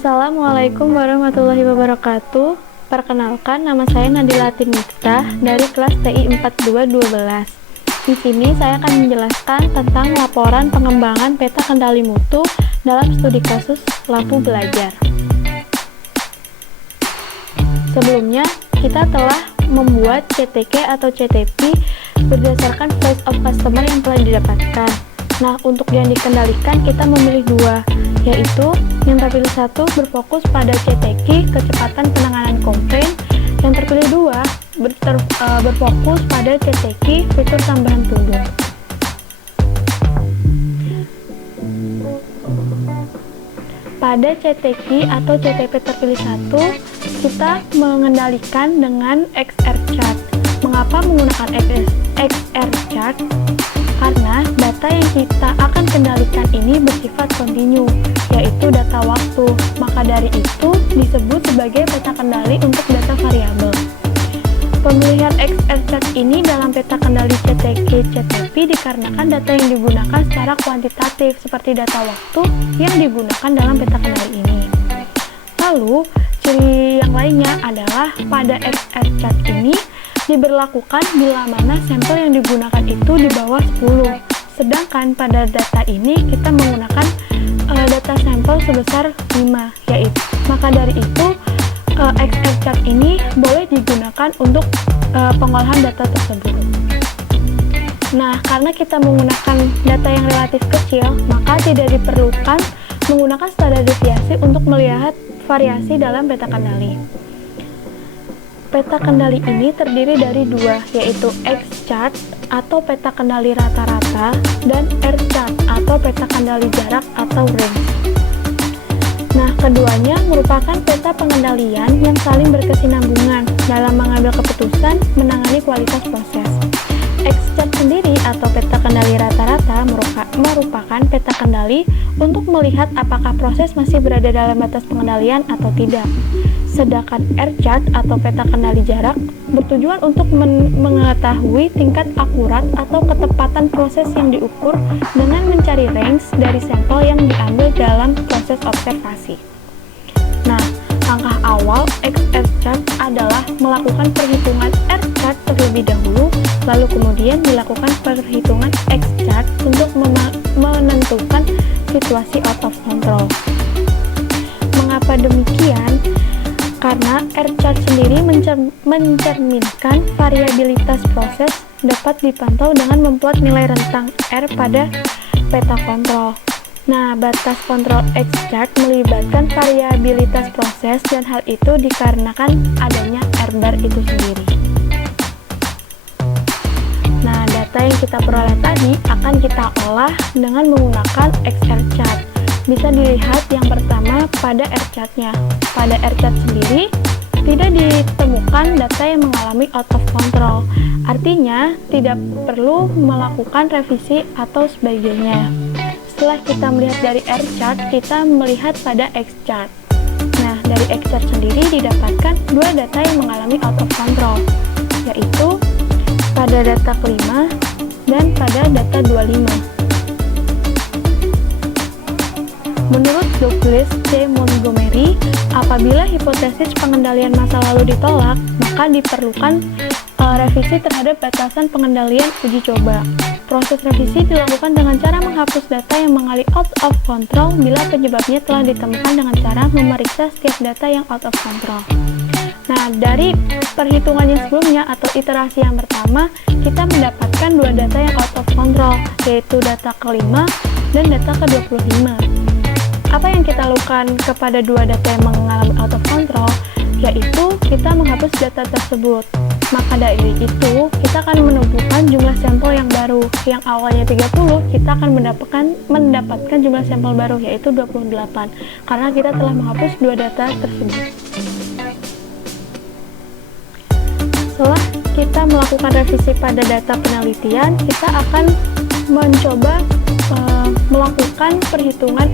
Assalamualaikum warahmatullahi wabarakatuh. Perkenalkan, nama saya Nadila Tinita dari kelas TI 4212. Di sini saya akan menjelaskan tentang laporan pengembangan peta kendali mutu dalam studi kasus Lapu Belajar. Sebelumnya, kita telah membuat CTK atau CTP berdasarkan voice of customer yang telah didapatkan. Nah, untuk yang dikendalikan kita memilih dua, yaitu yang terpilih satu berfokus pada CTK kecepatan penanganan komplain, yang terpilih dua berfokus pada CTK fitur tambahan tunduk. Pada CTK atau CTP terpilih satu, kita mengendalikan dengan XR chart. Mengapa menggunakan XR chart? Karena data yang kita akan kendalikan ini bersifat kontinu, yaitu data waktu. Maka dari itu disebut sebagai peta kendali untuk data variabel. Pemilihan XR chart ini dalam peta kendali CTK/CTP dikarenakan data yang digunakan secara kuantitatif seperti data waktu yang digunakan dalam peta kendali ini. Lalu, ciri yang lainnya adalah pada XR chart ini diberlakukan bila mana sampel yang digunakan itu di bawah 10. Sedangkan pada data ini kita menggunakan data sampel sebesar 5, yaitu. Maka dari itu XR chart ini boleh digunakan untuk pengolahan data tersebut. Nah, karena kita menggunakan data yang relatif kecil, maka tidak diperlukan menggunakan standar deviasi untuk melihat variasi dalam peta kendali. Peta kendali ini terdiri dari dua, yaitu X-chart atau peta kendali rata-rata dan R-chart atau peta kendali jarak atau range. Nah, keduanya merupakan peta pengendalian yang saling berkesinambungan dalam mengambil keputusan menangani kualitas proses. X-chart sendiri atau peta kendali rata-rata merupakan peta kendali untuk melihat apakah proses masih berada dalam batas pengendalian atau tidak. Sedangkan R-chart atau peta kendali jarak bertujuan untuk mengetahui tingkat akurat atau ketepatan proses yang diukur dengan mencari range dari sampel yang diambil dalam proses observasi. Nah, langkah awal XR-chart adalah melakukan perhitungan R-chart terlebih dahulu, lalu kemudian dilakukan perhitungan X-chart untuk menentukan situasi out of control. Mengapa demikian? Karena R-chart sendiri mencerminkan variabilitas proses dapat dipantau dengan memplot nilai rentang R pada peta kontrol. Nah, batas kontrol X-chart melibatkan variabilitas proses dan hal itu dikarenakan adanya R-bar itu sendiri. Nah, data yang kita peroleh tadi akan kita olah dengan menggunakan XR-chart. Bisa dilihat yang pertama pada R-chart-nya. Pada R-chart sendiri tidak ditemukan data yang mengalami out of control. Artinya tidak perlu melakukan revisi atau sebagainya. Setelah kita melihat dari R-chart, kita melihat pada X-chart. Nah, dari X-chart sendiri didapatkan dua data yang mengalami out of control, yaitu pada data kelima dan pada data 25. Menurut Douglas C. Montgomery, apabila hipotesis pengendalian masa lalu ditolak, maka diperlukan revisi terhadap batasan pengendalian uji coba. Proses revisi dilakukan dengan cara menghapus data yang mengalami out of control bila penyebabnya telah ditemukan dengan cara memeriksa setiap data yang out of control. Nah, dari perhitungan yang sebelumnya atau iterasi yang pertama, kita mendapatkan dua data yang out of control, yaitu data kelima dan data ke-25. Apa yang kita lakukan kepada dua data yang mengalami out of control, yaitu kita menghapus data tersebut. Maka dari itu, kita akan menumbuhkan jumlah sampel yang baru. Yang awalnya 30, kita akan mendapatkan jumlah sampel baru, yaitu 28, karena kita telah menghapus dua data tersebut. Setelah kita melakukan revisi pada data penelitian, kita akan mencoba melakukan perhitungan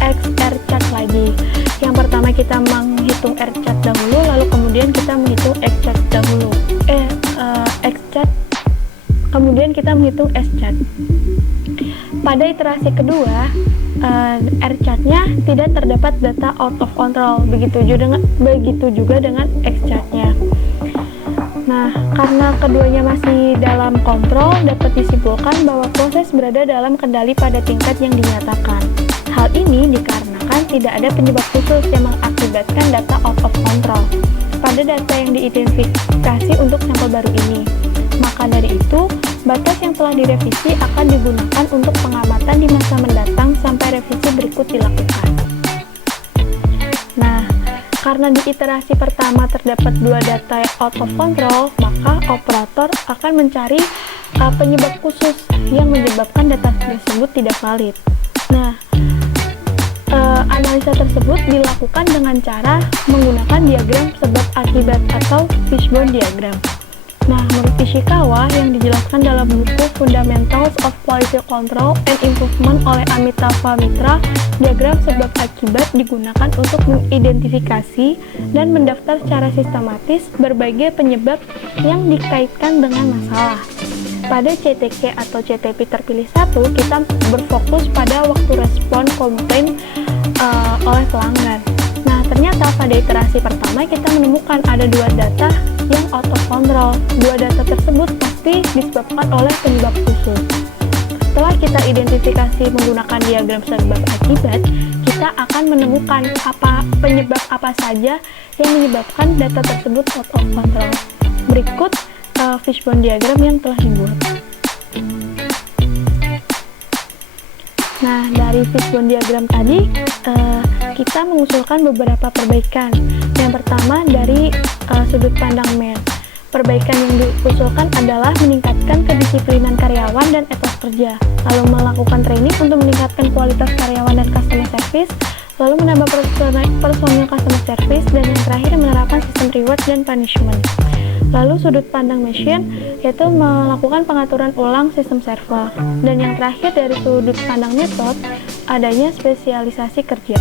XR chart lagi. Yang pertama kita menghitung R chart dahulu, lalu kemudian kita menghitung X chart dahulu. X chart, kemudian kita menghitung S chart. pada iterasi kedua, R-chart-nya tidak terdapat data out of control, begitu juga dengan X-chart-nya. Nah, karena keduanya masih dalam kontrol, dapat disimpulkan bahwa proses berada dalam kendali pada tingkat yang dinyatakan. Hal ini dikarenakan tidak ada penyebab khusus yang mengakibatkan data out of control pada data yang diidentifikasi untuk sampel baru ini. Maka dari itu, batas yang telah direvisi akan digunakan untuk pengamatan di masa mendatang sampai revisi berikut dilakukan. Nah, karena di iterasi pertama terdapat dua data out of control, maka operator akan mencari penyebab khusus yang menyebabkan data tersebut tidak valid. Nah, analisa tersebut dilakukan dengan cara menggunakan diagram sebab akibat atau fishbone diagram. Nah, menurut Ishikawa yang dijelaskan dalam buku Fundamentals of Quality Control and Improvement oleh Amitava Mitra, diagram sebab akibat digunakan untuk mengidentifikasi dan mendaftar secara sistematis berbagai penyebab yang dikaitkan dengan masalah. Pada CTK atau CTP terpilih 1, kita berfokus pada waktu respon komplain oleh pelanggan. Nah, ternyata pada iterasi pertama kita menemukan ada dua data yang out of control. Dua data tersebut pasti disebabkan oleh penyebab khusus. Setelah kita identifikasi menggunakan diagram sebab akibat, kita akan menemukan penyebab apa saja yang menyebabkan data tersebut out of control. Berikut fishbone diagram yang telah dibuat. Nah, dari fishbone diagram tadi, kita mengusulkan beberapa perbaikan. Yang pertama dari sudut pandang MEN. Perbaikan yang diusulkan adalah meningkatkan kedisiplinan karyawan dan etos kerja, lalu melakukan training untuk meningkatkan kualitas karyawan dan customer service, lalu menambah personil customer service, dan yang terakhir menerapkan sistem reward dan punishment. Lalu sudut pandang machine, yaitu melakukan pengaturan ulang sistem server. Dan yang terakhir dari sudut pandang metode, adanya spesialisasi kerja.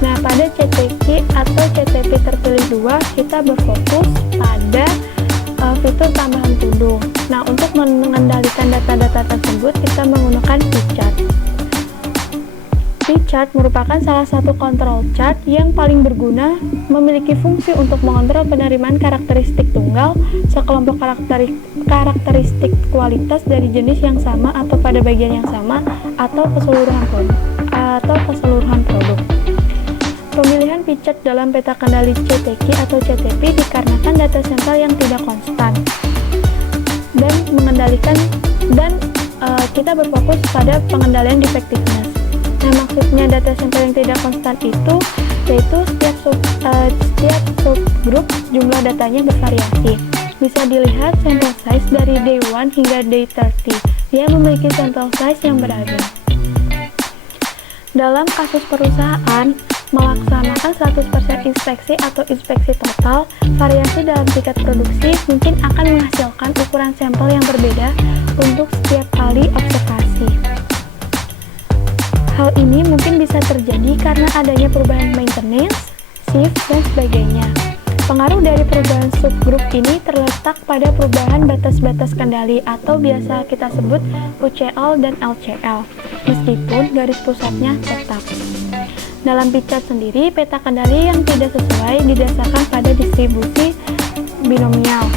Nah, pada CTQ atau CTP terpilih 2, kita berfokus pada fitur tambahan tudung. Nah, untuk mengendalikan data-data tersebut, kita menggunakan P-chart. P-chart merupakan salah satu kontrol chart yang paling berguna, memiliki fungsi untuk mengontrol penerimaan karakteristik tunggal, sekelompok karakteristik kualitas dari jenis yang sama atau pada bagian yang sama, atau keseluruhan produk. Pemilihan P-chart dalam peta kendali CTQ atau CTP dikarenakan data sampel yang tidak konstan dan kita berfokus pada pengendalian defectiveness. Nah, maksudnya data sampel yang tidak konstan itu yaitu setiap subgroup jumlah datanya bervariasi. Bisa dilihat sampel size dari day 1 hingga day 30. Dia memiliki sampel size yang beragam. Dalam kasus perusahaan melaksanakan 100% inspeksi atau inspeksi total, variasi dalam tingkat produksi mungkin akan menghasilkan ukuran sampel yang berbeda untuk setiap kali observasi. Hal ini mungkin bisa terjadi karena adanya perubahan maintenance, shift, dan sebagainya. Pengaruh dari perubahan subgroup ini terletak pada perubahan batas-batas kendali atau biasa kita sebut UCL dan LCL, meskipun garis pusatnya tetap. Dalam P-chart sendiri, peta kendali yang tidak sesuai didasarkan pada distribusi binomial.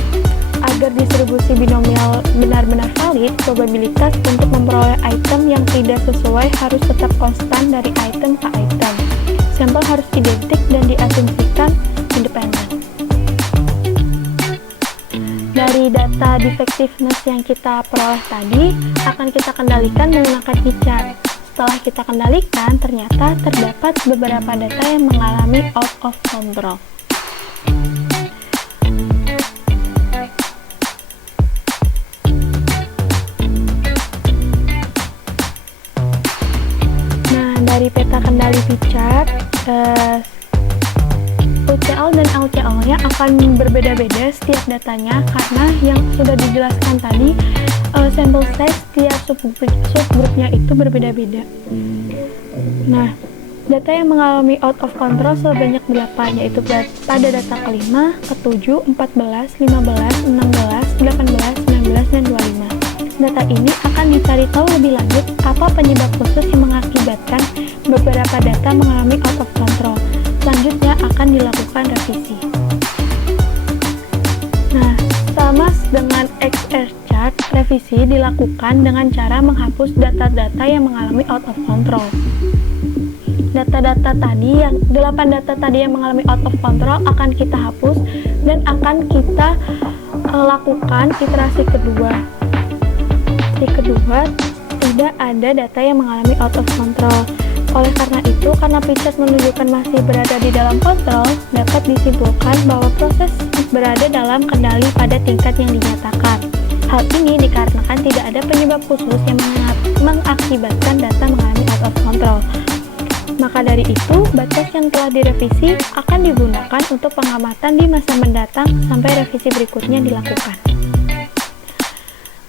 Agar distribusi binomial benar-benar valid, probabilitas untuk memperoleh item yang tidak sesuai harus tetap konstan dari item ke item. Sampel harus identik dan diasumsikan independen. Dari data defectiveness yang kita peroleh tadi, akan kita kendalikan menggunakan P-chart. Setelah kita kendalikan, ternyata terdapat beberapa data yang mengalami out of control. Dari peta kendali P-chart, UCL dan LCL-nya akan berbeda-beda setiap datanya karena yang sudah dijelaskan tadi, sampel size setiap subgrupnya itu berbeda-beda. Nah, data yang mengalami out of control sebanyak 8, yaitu pada data ke-5, ke-7, 14, 15, 16, 18, 19, data ini akan dicari tahu lebih lanjut apa penyebab khusus yang mengakibatkan beberapa data mengalami out of control. Selanjutnya akan dilakukan revisi. Nah, sama dengan XR chart, revisi dilakukan dengan cara menghapus data-data yang mengalami out of control. Data-data tadi, 8 data tadi yang mengalami out of control akan kita hapus dan akan kita lakukan iterasi kedua. Iterasi kedua, tidak ada data yang mengalami out of control. Oleh karena itu, karena pichat menunjukkan masih berada di dalam kontrol, dapat disimpulkan bahwa proses berada dalam kendali pada tingkat yang dinyatakan. Hal ini dikarenakan tidak ada penyebab khusus yang mengakibatkan data mengalami out of control. Maka dari itu, batas yang telah direvisi akan digunakan untuk pengamatan di masa mendatang sampai revisi berikutnya dilakukan.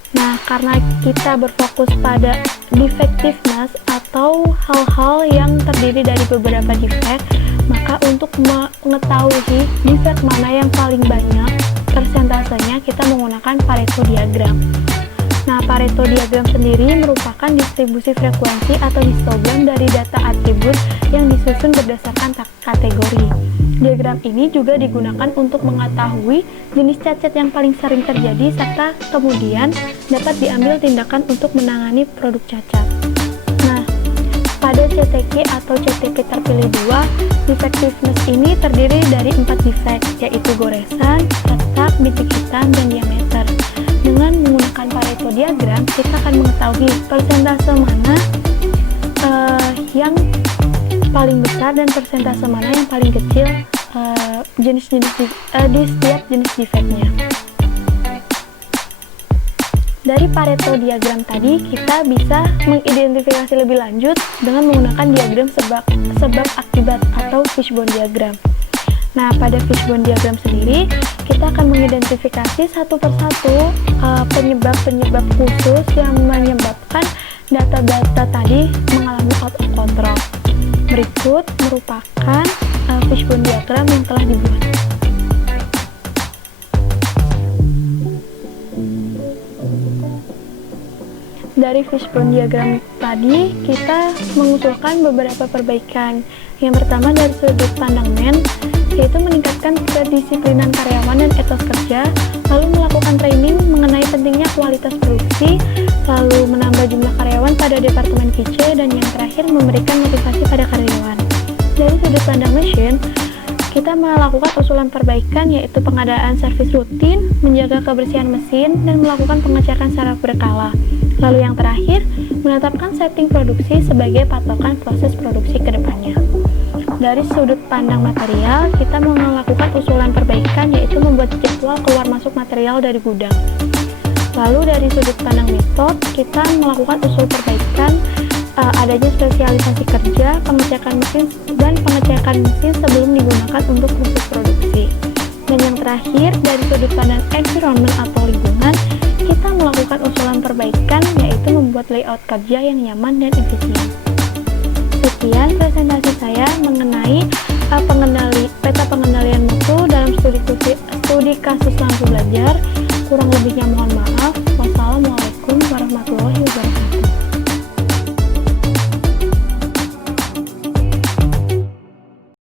Nah, karena kita berfokus pada defectiveness atau hal-hal yang terdiri dari beberapa defect, maka untuk mengetahui defect mana yang paling banyak persentasenya, kita menggunakan Pareto diagram. Nah, Pareto diagram sendiri merupakan distribusi frekuensi atau histogram dari data atribut yang disusun berdasarkan kategori. Diagram ini juga digunakan untuk mengetahui jenis cacat yang paling sering terjadi serta kemudian dapat diambil tindakan untuk menangani produk cacat. Nah, pada CTQ atau CTP terpilih 2, defectiveness ini terdiri dari 4 defect, yaitu goresan, retak, bintik hitam, dan diameter. Dengan menggunakan Pareto diagram, kita akan mengetahui persentase mana yang paling besar dan persentase mana yang paling kecil di setiap jenis defect-nya. Dari Pareto diagram tadi, kita bisa mengidentifikasi lebih lanjut dengan menggunakan diagram sebab akibat atau fishbone diagram. Nah, pada fishbone diagram sendiri, kita akan mengidentifikasi satu persatu penyebab-penyebab khusus yang menyebabkan data-data tadi mengalami out of control. Berikut merupakan fishbone diagram yang telah dibuat. Dari fishbone diagram tadi, kita mengusulkan beberapa perbaikan. Yang pertama dari sudut pandang men, yaitu meningkatkan kedisiplinan karyawan dan etos kerja, lalu melakukan training mengenai pentingnya kualitas produksi, lalu menambah jumlah karyawan pada departemen QC, dan yang terakhir memberikan motivasi pada karyawan. Dari sudut pandang mesin, kita melakukan usulan perbaikan yaitu pengadaan servis rutin, menjaga kebersihan mesin, dan melakukan pengecekan secara berkala. Lalu yang terakhir, menetapkan setting produksi sebagai patokan proses produksi ke depannya. Dari sudut pandang material, kita melakukan usulan perbaikan yaitu membuat jadwal keluar masuk material dari gudang. Lalu dari sudut pandang metode, kita melakukan usul perbaikan adanya spesialisasi kerja, pengecekan mesin, dan pengecekan mesin sebelum digunakan untuk proses produksi. Dan yang terakhir, dari sudut pandang environment atau lingkungan, kita melakukan usulan perbaikan yaitu membuat layout kerja yang nyaman dan efisien. Sekian presentasi saya mengenai pengendali PT